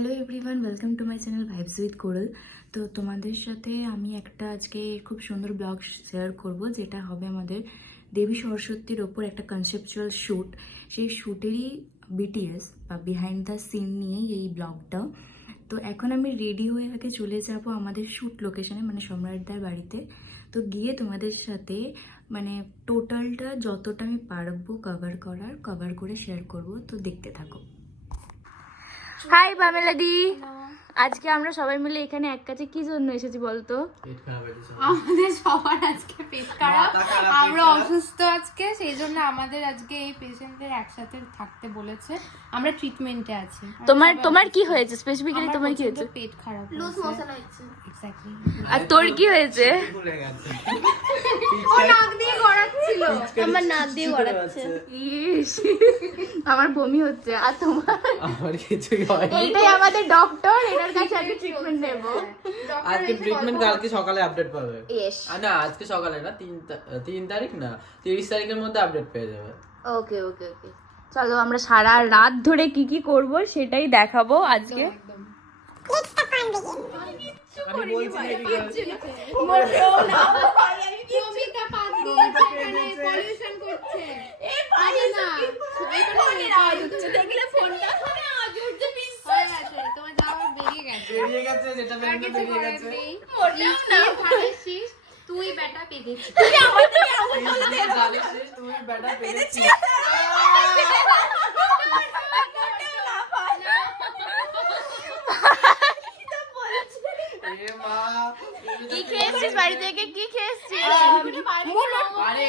Hello everyone, welcome to my channel vibes with coral. তো তোমাদের সাথে আমি একটা আজকে খুব সুন্দর ব্লগ শেয়ার করব, যেটা হবে আমাদের দেবী সরস্বতীর ওপর একটা কনসেপচুয়াল শ্যুট। সেই শ্যুটেরই বিটিএস বা বিহাইন্ড দ্য সিন নিয়েই এই ব্লগটা। তো এখন আমি রেডি হয়ে আগে চলে যাব আমাদের শ্যুট লোকেশনে, মানে সম্রাটদার বাড়িতে। তো গিয়ে তোমাদের সাথে মানে টোটালটা যতটা আমি পারবো কভার করে শেয়ার করব। তো দেখতে থাকো। হাই পামেলা দি, আজকে আমরা সবাই মিলে এখানে এক কাছে কি জন্য এসেছি বলতো? আমাদের সবার আজকে পেট খারাপ, আমরা অসুস্থ আজকে, সেই জন্য আমাদের আজকে এই পেশেন্টদের একসাথে থাকতে বলেছে। আমরা ট্রিটমেন্টে আছি। তোমার কি হয়েছে স্পেসিফিক্যালি? তোমার কি হয়েছে? পেট খারাপ, লুজ মোশন হচ্ছে। এক্স্যাক্টলি। আর তোর কি হয়েছে? ও নাক দিয়ে গড়াচ্ছিল, আমার নাক দিয়ে গড়াচ্ছে। ইস, আমার বমি হচ্ছে। আর তোমার? আমার কিছুই হয়নি। এইটাই আমাদের ডক্টর, এনার কাছে আগে ট্রিটমেন্ট নেব। আজকে ট্রিটমেন্ট কালকে সকালে আপডেট পাবে। ইয়েস। না আজকে সকালে না, 3 তারিখ না 30 তারিখের মধ্যে আপডেট পেয়ে যাবে। ওকে ওকে ওকে, চলো আমরা সারা রাত ধরে কি কি করব সেটাই দেখাবো আজকে। আমি বলছি না কি জমিটা পাত দিয়েছে, এখানে পলিউশন করছে। এই পারে না, এখানে আওয়াজ হচ্ছে, দেখলে ফোনটা ধরে আওয়াজ হচ্ছে, হয়ে গেছে, তোমার যাওয়া বেরিয়ে গেছে। বেরিয়ে গেছে, যেটা বেরিয়ে গেছে। তুই বেটা পেয়েছিস, তুই জানিস তুমি ব্যাটা পেরেছিস। এ মা, কি খেয়েছিস বাড়ি থেকে? কি খেয়েছিস? আরে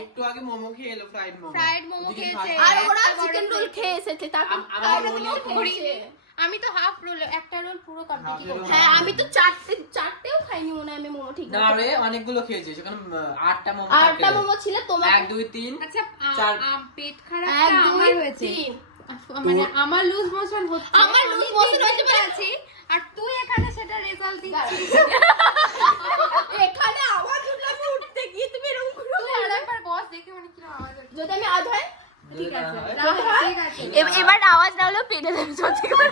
একটু আগে মোমো খেয়ে এলো, ফ্রাইড মোমো। ফ্রাইড মোমো খেয়েছে, আর ওরা চিকেন রোল খেয়ে এসেছে, তারপর আমার রোলও খেয়েছে। আমি তো হাফ রোল, একটা রোল পুরো কমপ্লিট Half roll। করছি। হ্যাঁ, আমি তো চারটেও খাইনি মনে হয়, আমি মোমো ঠিক না রে, অনেকগুলো খেয়েছিস, সেখানে 8টা মোমো। আটটা মোমো ছিল তোমার। 1 2 3 আচ্ছা, চার। পেট খারাপ 1 2 আমার হয়েছে, 3 মানে আমার লুজ মোশন হচ্ছে, আমার আমি loose motion হয়েছে treatment এ আছি, আর তুই এখানে সেটা রেজাল্ট দিচ্ছিস। এখানে আওয়াজ উঠলো, আমি উঠতে গিয়ে তুমি এরকম করো। তুই আরেকবার বস, দেখে মানে কি আওয়াজ হচ্ছে। যদি আমি আওয়াজ হয়, ঠিক আছে, হয়। ঠিক আছে। এবার আওয়াজ না হলেও পেটে দেবে সত্যি করে।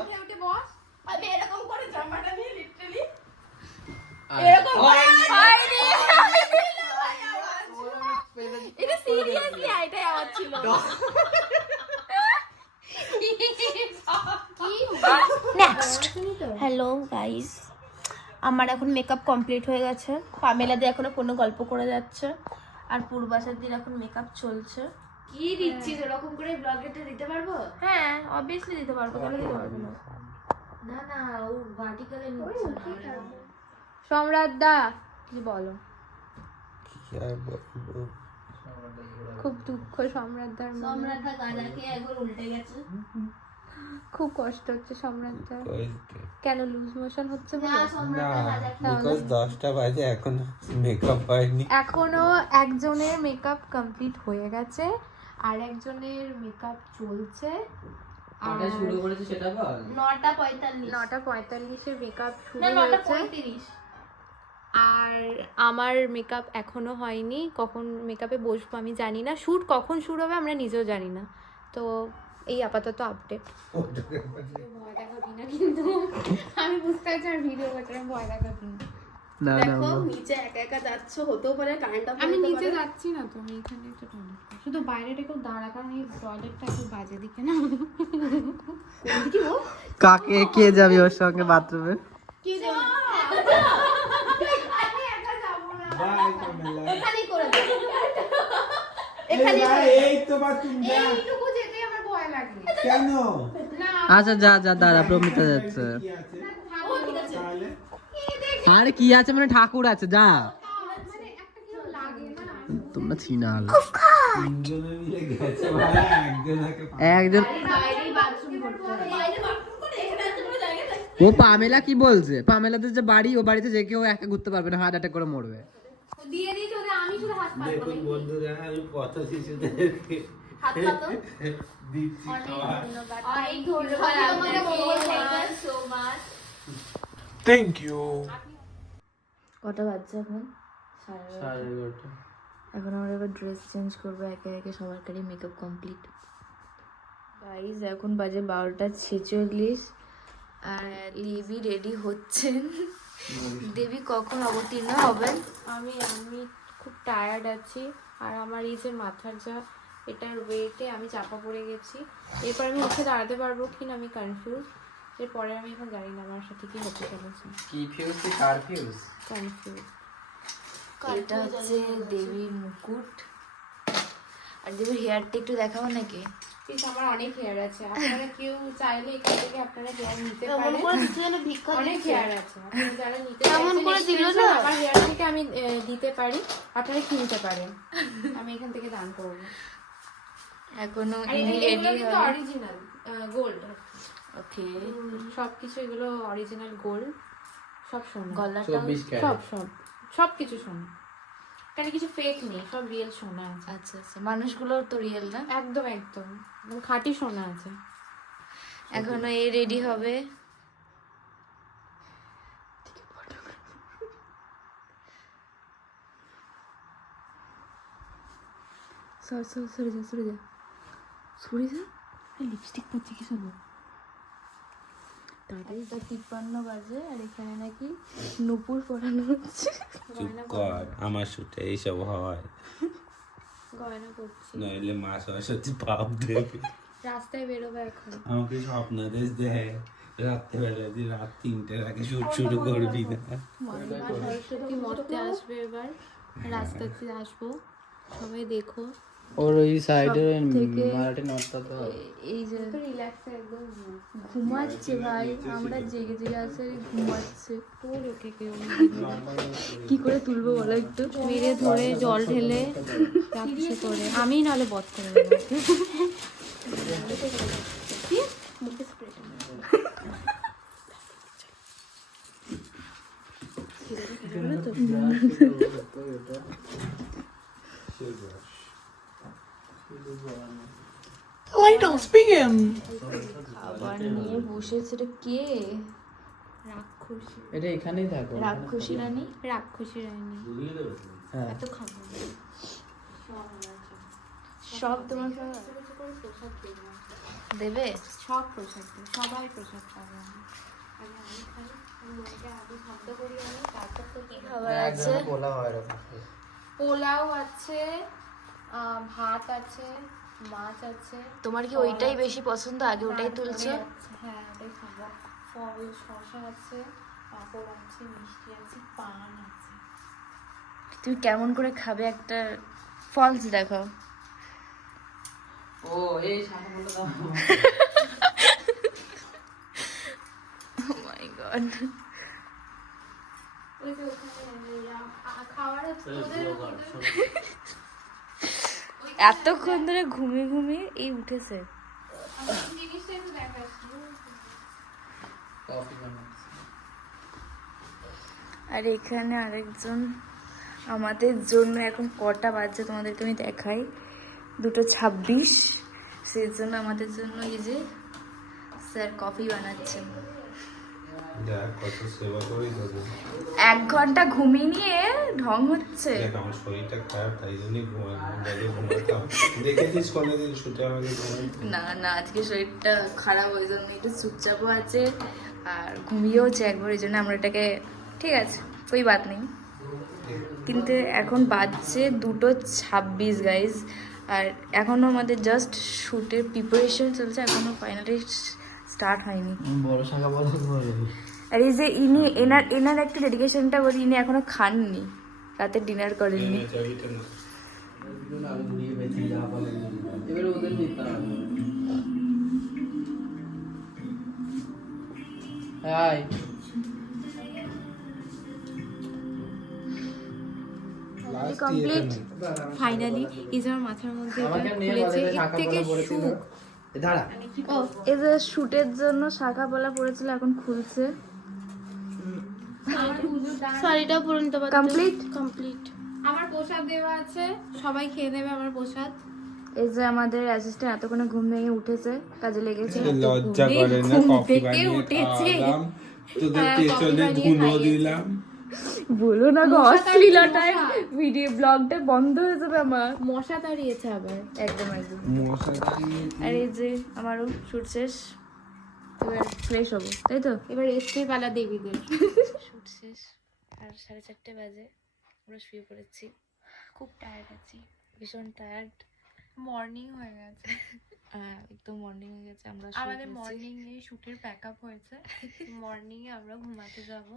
উঠে উঠে বস। আমি এরকম করে জামাটা নিয়ে লিটারালি এরকম হয়নি। এটা সিরিয়াসলি এটাই আওয়াজ ছিল। নেক্সট, হ্যালো গাইস, আমার এখন মেকআপ কমপ্লিট হয়ে গেছে। পামেলা দিয়ে এখনো কোনো গল্প করে যাচ্ছে, আর পূর্বাশার দিন এখন মেকআপ চলছে। কি দিচ্ছিস এরকম করে? ব্লগেটা দিতে পারবো? হ্যাঁ, অবভিয়াসলি দিতে পারবো, কেন দিতে পারবো না? না না, ও ভার্টিক্যালে নিচ্ছে না। সম্রাট দা, কি বলো? খুব দুঃখ সম্রাটদার মনে, সম্রাটটা গাঁজা খেয়ে একবার উল্টে গেছে। খুব কষ্ট হচ্ছে সম্রাটদার। কেন লুজ মোশন হচ্ছে না, বলে? সম্রাটটা গাঁজা খেয়ে বিকজ 10টা বাজে এখনো মেকআপ হয়নি। এখনো একজনের মেকআপ কমপ্লিট হয়ে গেছে, আর একজনের মেকআপ চলছে। কটা শুরু করেছে সেটা বল। 9:45। 9:45 মেকআপ শুরু না, হয়েছে, 9:35। আর আমার মেকআপ এখনো হয়নি। কখন মেকআপে বসবো আমি জানি না, শ্যুট কখন শুরু হবে আমরা নিজেও জানি না। তো এই আপাতত আপডেট। ভয় দেখাবি না কিন্তু, আমি বুঝতে পারছি আর ভিডিও করছি, আমি ভয় দেখাবি না। না দেখো নিচে একা একা যাচ্ছ, হতেও পারে কারেন্ট অফ। আমি নিচে যাচ্ছি না তো, আমি এখানে একটা টয়লেট, শুধু বাইরেটা কেউ দাঁড়া, কারণ এই টয়লেটটা একটু বাজে দিকে না। কাকে কে যাবি ওর সঙ্গে বাথরুমে? কি যে আমি একা যাব না, বাই পামেলা। এখানেই করে দাও। এই তো বাথরুম যা। এইটুকু যেতেই আমার ভয় লাগে। কেন? না, আচ্ছা যা দাঁড়া, প্রমিতা যাচ্ছে। কি আছে? ও ঠিক আছে। তাহলে আরে কি আছে, মানে ঠাকুর আছে, যা। মানে একটা কেউ লাগে না। তোমরা ছিনাল। তিনজনে মিলে গেছে ভাই, একজনকে একজন। বাইরেই বাথরুম করতে হবে। বাইরে বাথরুম করে এখানে এত বড় জায়গা থাকে। ও পামেলা কি বলছে? পামেলাদের যে বাড়ি, ও বাড়িতে যে কেউ একা ঘুরতে পারবে না, হার্ট অ্যাটাক করে মরবে। দিয়ে দিয়েছে ওদের, আমি শুধু হাত পাতবো। দেখুন বন্ধুরা, আমি পথ শিশুদেরকে হাত পাতো। দিচ্ছি খাবার। অনেক ধন্যবাদ আপনাকে, thank you so much. Thank you. কটা বাজছে এখন? 11:30। এখন আমরা এবার ড্রেস চেঞ্জ করবো একে একে, সবার কারই মেকআপ কমপ্লিট। গাইজ এখন বাজে 12:46 আর দেবী রেডি হচ্ছেন। দেবী কখন অবতীর্ণ হবেন? আমি খুব টায়ার্ড আছি, আর আমার এই যে মাথার যা এটার ওয়েটে আমি চাপা পড়ে গেছি। এরপর আমি উঠে দাঁড়াতে পারবো কিনা আমি কনফিউজ। এরপরে আমি এখন জানি না আমার সাথে কি হতে চলেছে, কি ফিউজ কি কার ফিউজ? কনফিউজ। এটা হচ্ছে দেবীর মুকুট, আর দেবীর হেয়ারটা একটু দেখাবো নাকি? প্লিজ, আমার অনেক হেয়ার আছে, আপনারা কেউ চাইলে এখান থেকে আপনারা হেয়ার নিতে কেমন পারেন। করে দিতে যেন ভিক্ষা অনেক দিচ্ছে। হেয়ার আছে, আপনারা যারা নিতে কেমন চাইছেন, করে দিল extension না? আমার হেয়ার থেকে আমি দিতে পারি, আপনারা কিনতে পারেন, আমি এখান থেকে দান করবো। এখনো আর ইনি এগুলো রেডি কিন্তু অরিজিনাল গোল্ড, ওকে। সবকিছু এগুলো অরিজিনাল গোল্ড, সব সোনা, গলাটা 24 সব ক্যারেট। সব সব কিছু সোনা, এখানে কিছু ফেক নেই, সব রিয়েল সোনা আছে। আচ্ছা আচ্ছা, মানুষগুলো তো রিয়েল না? একদম একদম একদম খাঁটি সোনা আছে। এখনো এই রেডি হবে। সরে যা। লিপস্টিক পরছি কি সব? তাড়াতাড়ি 53 বাজে আর এখানে নাকি নুপুর পরানো হচ্ছে। চুপ কর, আমার শুটে এইসব হয়, গয়না করছি, নইলে মা সরস্বতী পাপ দেবে। রাস্তায় বেরোবে এখন। আমাকে স্বপ্ন দেশ দেয় রাত্রেবেলা দিয়ে রাত 3টার আগে শুট শুরু করবি না। মা সরস্বতী মরতে আসবে এবার, রাস্তাতে আসবো, সবাই দেখো। ওর ওই সাইডে থেকে- মারাঠি নটটা তো এই যে তো রিল্যাক্সে একদম ঘুমাচ্ছে ভাই, আমরা জেগে জেগে আছে ঘুমাচ্ছে। তোর ওকে কেউ কি করে তুলবো বলো একটু? মেরে ধরে জল ঢেলে যা কিছু করে, আমি নাহলে বধ করে দেবো। খাবার নিয়ে বসেছে, এটা কে? রাক্ষসী, এটা এখানেই থাকো। রাক্ষসী রানী? রাক্ষসী রানী। হ্যাঁ এত খাবো না। সব তোমার প্রসাদ দেবো, দেবে? সব প্রসাদ দেবো, সবাই প্রসাদ পাবে। আগে আমি খাই, আমি মনকে আগে শান্ত করি, আমি তারপর তো কি খাবার আছে? বলা হয় এরকম। পোলাও আছে, ভাত আছে, মাছ আছে। তোমার কি ওইটাই বেশি পছন্দ, আগে ওটাই তুলছো? হ্যাঁ, ওটাই খাবো। ফল, শসা আছে, পাঁপড় আছে, মিষ্টি আছে, পান আছে। তুমি কেমন করে খাবে একটা ফলস দেখাও। ও এই সামনে দাও। ও মাই গড, ওই যে ওখানে খাওয়ার হচ্ছে ওদের এতক্ষণ ধরে ঘুমিয়ে ঘুমিয়ে এই উঠেছে। জিনিসটা একটু দেখাচ্ছি। কফি বানাচ্ছি। আর এখানে আরেকজন আমাদের জন্য, এখন কটা বাজছে তোমাদেরকে আমি দেখাই, 2:26, সেই জন্য আমাদের জন্য এই যে স্যার কফি বানাচ্ছেন। দেখ কত সেবা করি তোদের। 1 ঘন্টা ঘুমিয়ে নিয়ে ঢং হচ্ছে। দেখ আমার শরীরটা খারাপ, তাই জন্যই ঘুমাতাম। দেখেছিস কোনোদিন শুটে আমাকে ঘুমাই? না না, আজকে শরীরটা খারাপ, ওই জন্য একটু চুপচাপও আছে আর ঘুমিয়েওছে একবার, ওই জন্য আমরা এটাকে ঠিক আছে ওই বাত নেই। কিন্তু এখন বাজছে 2:26 গাইজ, আর এখনও আমাদের জাস্ট শ্যুটের প্রিপারেশন চলছে, এখনও ফাইনালি স্টার্ট হয়নি। বড় শাখা বলো বলো। আর এই যে এনার একটা ডেডিকেশনটা বলি, ইনি এখনো খাননি, রাতে ডিনার করেননি। চাবিটা না। এবার ওদের দিতে হবে। High complete. ফাইনালি এই যে আমার মাথার মধ্যে এটা আমাকে নিয়ে খুলেছে, বলে এর শাখা থেকে বলা পড়েছিল। সুখ। দাঁড়া। ও এই যে শ্যুটের জন্য শাখা পলা পড়েছিল, এখন খুলছে। আমার পুজোর দান, শাড়িটাও পরে নিতে পারতো। কমপ্লিট। কমপ্লিট। আমার প্রসাদ দেওয়া আছে, সবাই খেয়ে নেবে আমার প্রসাদ। এই যে আমাদের অ্যাসিস্ট্যান্ট এতক্ষণে ঘুম ভেঙে উঠেছে, কাজে লেগেছে। লজ্জা করে না? ঘুম কফি থেকে বানিয়ে উঠেছে। খাওয়ালাম, তোদের হ্যাঁ, পেছনে কফি বানিয়ে ধুনো খাইয়েছে। দিলাম, বলো না গো, মশা অশ্লীলতায় মশা। ভিডিও ব্লগটা বন্ধ হয়ে যাবে আমার। মশা তাড়িয়েছে আবার। একদম একদম। আর এই যে আমারও শুট শেষ, এবার ফ্রেশ হবো, তাই তো? এবার এসছে পালা দেবীদের। শুট শেষ আর 4:30 বাজে, আমরা শুয়ে পড়েছি। খুব টায়ার্ড আছি, ভীষণ টায়ার্ড। মর্নিং হয়ে গেছে, একদম মর্নিং হয়ে গেছে, আমরা শুয়ে আমাদের পড়েছি। মর্নিং এ শুটের প্যাক আপ হয়েছে, মর্নিং এ আমরা ঘুমাতে যাব,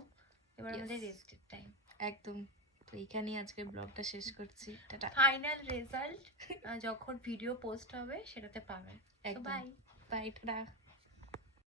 এবার Yes. আমাদের রেস্টের টাইম। একদম। তো এইখানেই আজকের ব্লগটা শেষ করছি, টাটা। ফাইনাল রেজাল্ট যখন ভিডিও পোস্ট হবে সেটাতে পাবেন। একদম। বাই। Bye, tata.